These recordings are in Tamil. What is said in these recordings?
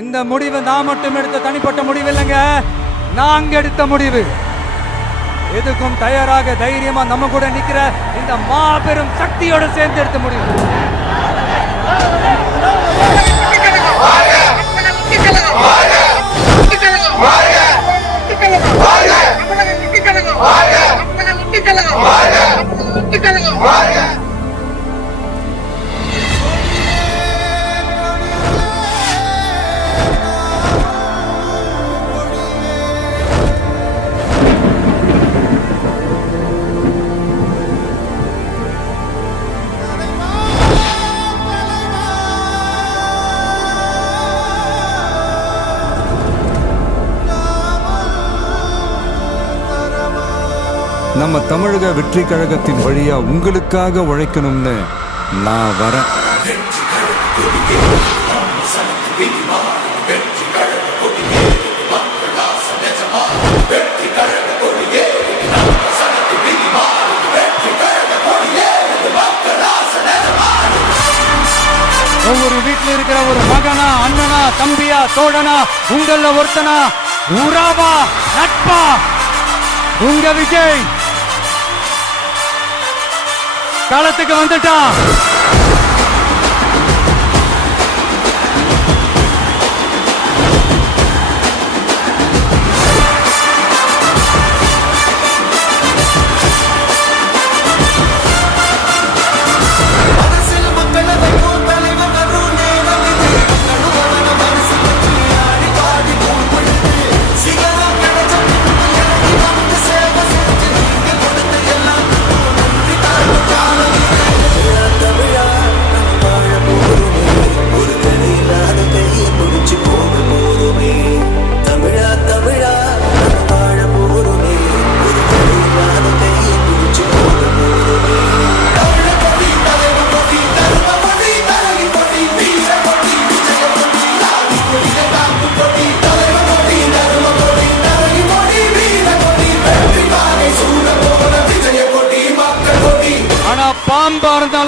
இந்த முடிவு நான் மட்டும் எடுத்த தனிப்பட்ட முடிவு இல்லைங்க நாங்க எடுத்த முடிவு எதுக்கும் தயாராக தைரியமா நம்ம கூட நிக்கிற இந்த மாபெரும் சக்தியோட சேர்ந்து எடுத்த முடிவு நம்ம தமிழக வெற்றி கழகத்தின் வழியா உங்களுக்காக உழைக்கணும்னு நான் வரேன் ஒவ்வொரு வீட்டில் இருக்கிற ஒரு மகனா அண்ணனா தம்பியா தோழனா உங்கள ஒருத்தனா உறவா நட்பா உங்க விஜய் களத்துக்கு வந்துட்டான்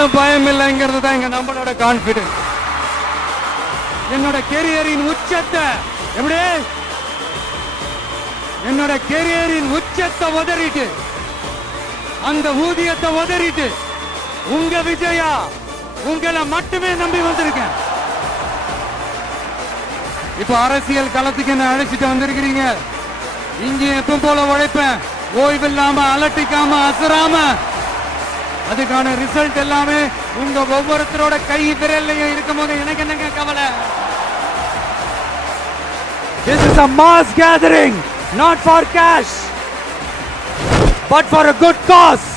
ஒன்றும் பயம் இல்லைங்கிறது தான் எங்க நம்மளோட கான்பிடன்ஸ் என்னோட கெரியரின் உச்சத்தை எப்படி என்னோட கெரியரின் உச்சத்தை உதறிட்டு அந்த ஊதியத்தை உதறிட்டு உங்க விஜயா உங்களை மட்டுமே நம்பி வந்திருக்கேன் இப்ப அரசியல் களத்துக்கு என்ன அழைச்சிட்டு வந்திருக்கிறீங்க இங்கே எப்ப போல உழைப்பேன் ஓய்வில்லாம அலட்டிக்காம அசராம அதுக்கான ரிசல்ட் எல்லாமே உங்க ஒவ்வொருத்தரோட கை விரல்லையும் இருக்கும் போது எனக்கு என்னங்க கவலை This is a mass gathering, not for cash, but for a good cause.